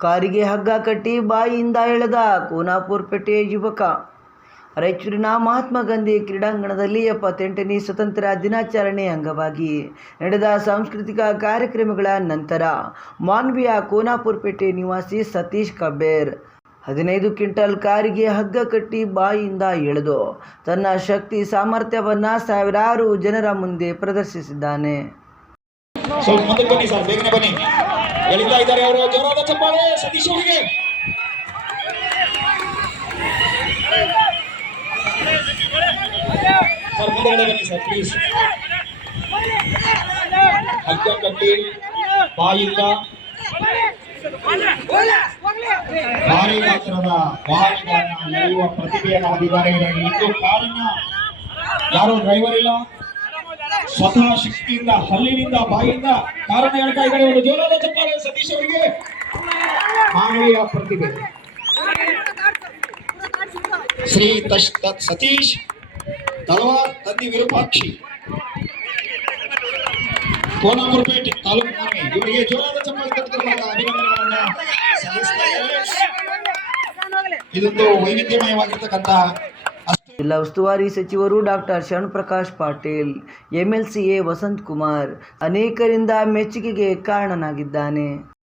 ಕಾರಿಗೆ ಹಗ್ಗ ಕಟ್ಟಿ ಬಾಯಿಯಿಂದ ಎಳೆದ ಕೋನಾಪುರ ಪೇಟೆಯ ಯುವಕ. ರಾಯಚೂರಿನ ಮಹಾತ್ಮ ಗಾಂಧಿ ಕ್ರೀಡಾಂಗಣದಲ್ಲಿ ಎಪ್ಪತ್ತೆಂಟನೇ ಸ್ವತಂತ್ರ ದಿನಾಚರಣೆ ಅಂಗವಾಗಿ ನಡೆದ ಸಾಂಸ್ಕೃತಿಕ ಕಾರ್ಯಕ್ರಮಗಳ ನಂತರ ಮಾನ್ವಿಯ ಕೋನಾಪುರ ಪೇಟೆ ನಿವಾಸಿ ಸತೀಶ್ ಕಬೇರ್ ಹದಿನೈದು ಕ್ವಿಂಟಲ್ ಕಾರಿಗೆ ಹಗ್ಗ ಕಟ್ಟಿ ಬಾಯಿಯಿಂದ ಎಳೆದು ತನ್ನ ಶಕ್ತಿ ಸಾಮರ್ಥ್ಯವನ್ನು ಸಾವಿರಾರು ಜನರ ಮುಂದೆ ಪ್ರದರ್ಶಿಸಿದ್ದಾನೆ. ಸ್ವಲ್ಪ ಮುಂದಕ್ಕೆ ಬನ್ನಿ ಸರ್, ಬೇಗನೆ ಬನ್ನಿ. ಎಳಿತಾ ಇದ್ದಾರೆ ಅವರು? ಜೋರಾದ ಚಪ್ಪಾಳೆ, ಸತೀಶ್ ಅವರಿಗೆ. ಸರ್ ಮುಂದಗಡೆ ಬನ್ನಿ ಸರ್ ಪ್ಲೀಸ್ ಹಗ್ಗ ಕಟ್ಟಿ ಬಾಯಿಂದ ಭಾರಿ ಗಾತ್ರದ ವಾಹನಗಳನ್ನ ಎಳೆಯುವ ಪ್ರತಿಭೆಯನ್ನು ಹೊಂದಿದ್ದಾರೆ. ಇದರಲ್ಲಿ ಇನ್ನು ಯಾರು ಡ್ರೈವರ್ ಇಲ್ಲ? ಸ್ವತಃ ಶಕ್ತಿಯಿಂದ, ಹಲ್ಲಿನಿಂದ, ಬಾಯಿಂದ ಕಾರಣ ಹೇಳ್ತಾ ಇದ್ದಾರೆ ಒಂದು ಜೋರಾದ ಚಪ್ಪಾಳೆ ಸತೀಶ್ ಅವರಿಗೆ. ಮಾನವೀಯ ಪ್ರತಿಭೆ. ಶ್ರೀ ಸತೀಶ್, ತಲವಾರ್ ತಂದಿ ವಿರೂಪಾಕ್ಷಿ. ಕೋಲಾಪುರಪೇಟೆ ತಾಲೂಕು ಮಾನವಿ. ಇವರಿಗೆ ಜೋರಾದ ಚಪ್ಪಾಳೆ ಮೂಲಕ ಅಭಿನಂದನೆಗಳನ್ನ ಸಲ್ಲಿಸ್ತಾ. ಇದೊಂದು ವೈವಿಧ್ಯಮಯವಾಗಿರ್ತಕ್ಕಂಥ ಅಷ್ಟು ಜಿಲ್ಲಾ ಉಸ್ತುವಾರಿ ಸಚಿವರು ಡಾಕ್ಟರ್ ಶರಣ್ ಪಾಟೀಲ್ ಎಂಎಲ್ಸಿಎ ವಸಂತ್ ಕುಮಾರ್ ಅನೇಕರಿಂದ ಮೆಚ್ಚುಗೆಗೆ ಕಾರಣನಾಗಿದ್ದಾನೆ.